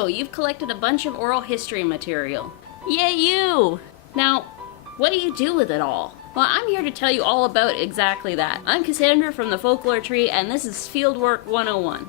So, you've collected a bunch of oral history material. Yay you! Now, what do you do with it all? Well, I'm here to tell you all about exactly that. I'm Cassandra from the Folklore Tree, and this is Fieldwork 101.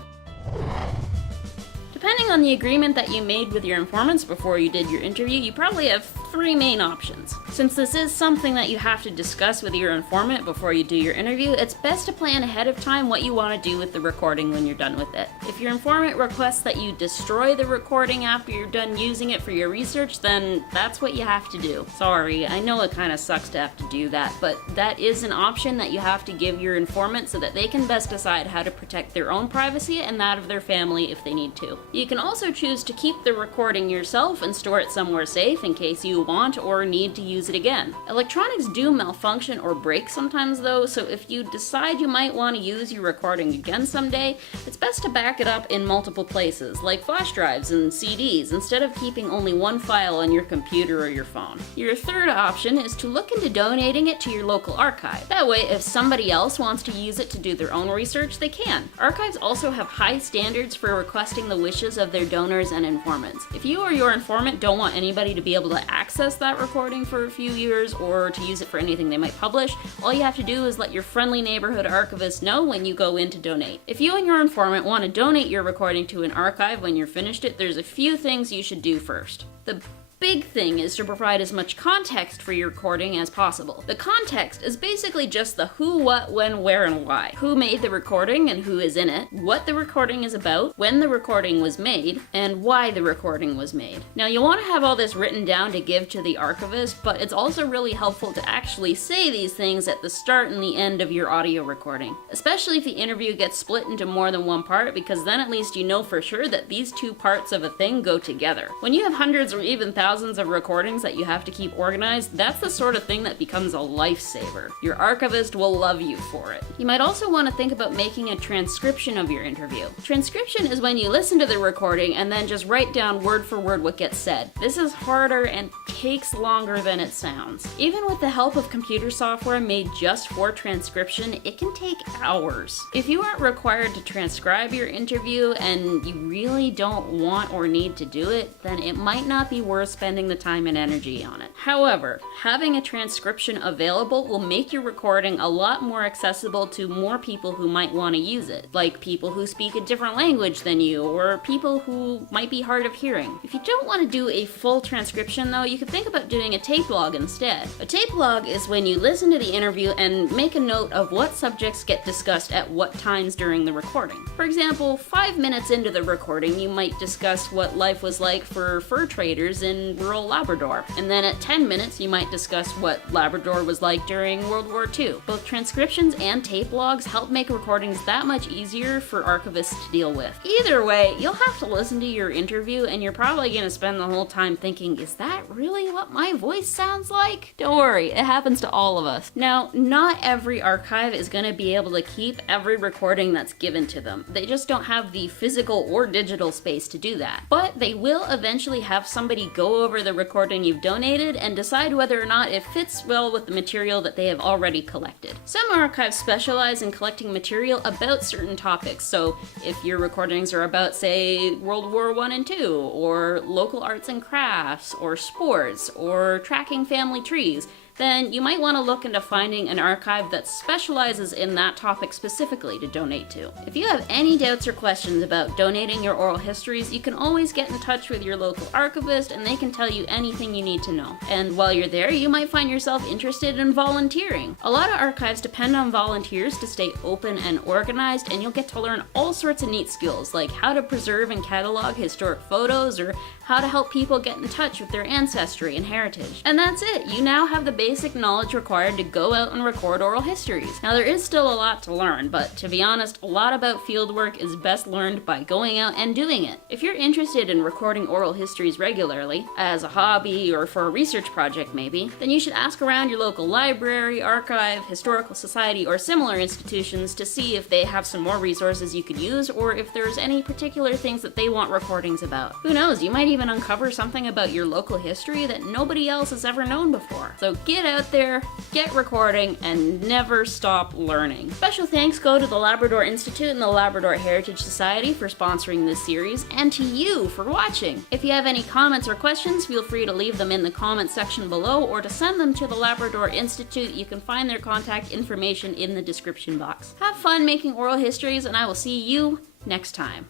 Depending on the agreement that you made with your informants before you did your interview, you probably have three main options. Since this is something that you have to discuss with your informant before you do your interview, it's best to plan ahead of time what you want to do with the recording when you're done with it. If your informant requests that you destroy the recording after you're done using it for your research, then that's what you have to do. Sorry, I know it kind of sucks to have to do that, but that is an option that you have to give your informant so that they can best decide how to protect their own privacy and that of their family if they need to. You can also choose to keep the recording yourself and store it somewhere safe in case you want or need to use it again. Electronics do malfunction or break sometimes though, so if you decide you might want to use your recording again someday, it's best to back it up in multiple places, like flash drives and CDs, instead of keeping only one file on your computer or your phone. Your third option is to look into donating it to your local archive. That way, if somebody else wants to use it to do their own research, they can. Archives also have high standards for requesting the wishes of their donors and informants. If you or your informant don't want anybody to be able to access that recording for a few years or to use it for anything they might publish, all you have to do is let your friendly neighborhood archivist know when you go in to donate. If you and your informant want to donate your recording to an archive when you're finished it, there's a few things you should do first. The big thing is to provide as much context for your recording as possible. The context is basically just the who, what, when, where, and why. Who made the recording and who is in it, what the recording is about, when the recording was made, and why the recording was made. Now, you want to have all this written down to give to the archivist, but it's also really helpful to actually say these things at the start and the end of your audio recording. Especially if the interview gets split into more than one part, because then at least you know for sure that these two parts of a thing go together. When you have hundreds or even thousands of recordings that you have to keep organized, that's the sort of thing that becomes a lifesaver. Your archivist will love you for it. You might also want to think about making a transcription of your interview. Transcription is when you listen to the recording and then just write down word for word what gets said. This is harder and takes longer than it sounds. Even with the help of computer software made just for transcription, it can take hours. If you aren't required to transcribe your interview and you really don't want or need to do it, then it might not be worth spending the time and energy on it. However, having a transcription available will make your recording a lot more accessible to more people who might want to use it, like people who speak a different language than you, or people who might be hard of hearing. If you don't want to do a full transcription though, you could think about doing a tape log instead. A tape log is when you listen to the interview and make a note of what subjects get discussed at what times during the recording. For example, 5 minutes into the recording, you might discuss what life was like for fur traders in rural Labrador, and then at 10 minutes you might discuss what Labrador was like during World War II. Both transcriptions and tape logs help make recordings that much easier for archivists to deal with. Either way, you'll have to listen to your interview and you're probably going to spend the whole time thinking, is that really what my voice sounds like? Don't worry, it happens to all of us. Now, not every archive is going to be able to keep every recording that's given to them. They just don't have the physical or digital space to do that. But they will eventually have somebody go over the recording you've donated and decide whether or not it fits well with the material that they have already collected. Some archives specialize in collecting material about certain topics, so if your recordings are about, say, World War I and II, or local arts and crafts, or sports, or tracking family trees, then you might want to look into finding an archive that specializes in that topic specifically to donate to. If you have any doubts or questions about donating your oral histories, you can always get in touch with your local archivist and they can tell you anything you need to know. And while you're there, you might find yourself interested in volunteering. A lot of archives depend on volunteers to stay open and organized, and you'll get to learn all sorts of neat skills, like how to preserve and catalog historic photos, or how to help people get in touch with their ancestry and heritage. And that's it! You now have the basic knowledge required to go out and record oral histories. Now, there is still a lot to learn, but to be honest, a lot about fieldwork is best learned by going out and doing it. If you're interested in recording oral histories regularly, as a hobby or for a research project maybe, then you should ask around your local library, archive, historical society, or similar institutions to see if they have some more resources you could use, or if there's any particular things that they want recordings about. Who knows, you might even uncover something about your local history that nobody else has ever known before. So give get out there, get recording, and never stop learning. Special thanks go to the Labrador Institute and the Labrador Heritage Society for sponsoring this series, and to you for watching. If you have any comments or questions, feel free to leave them in the comments section below or to send them to the Labrador Institute. You can find their contact information in the description box. Have fun making oral histories, and I will see you next time.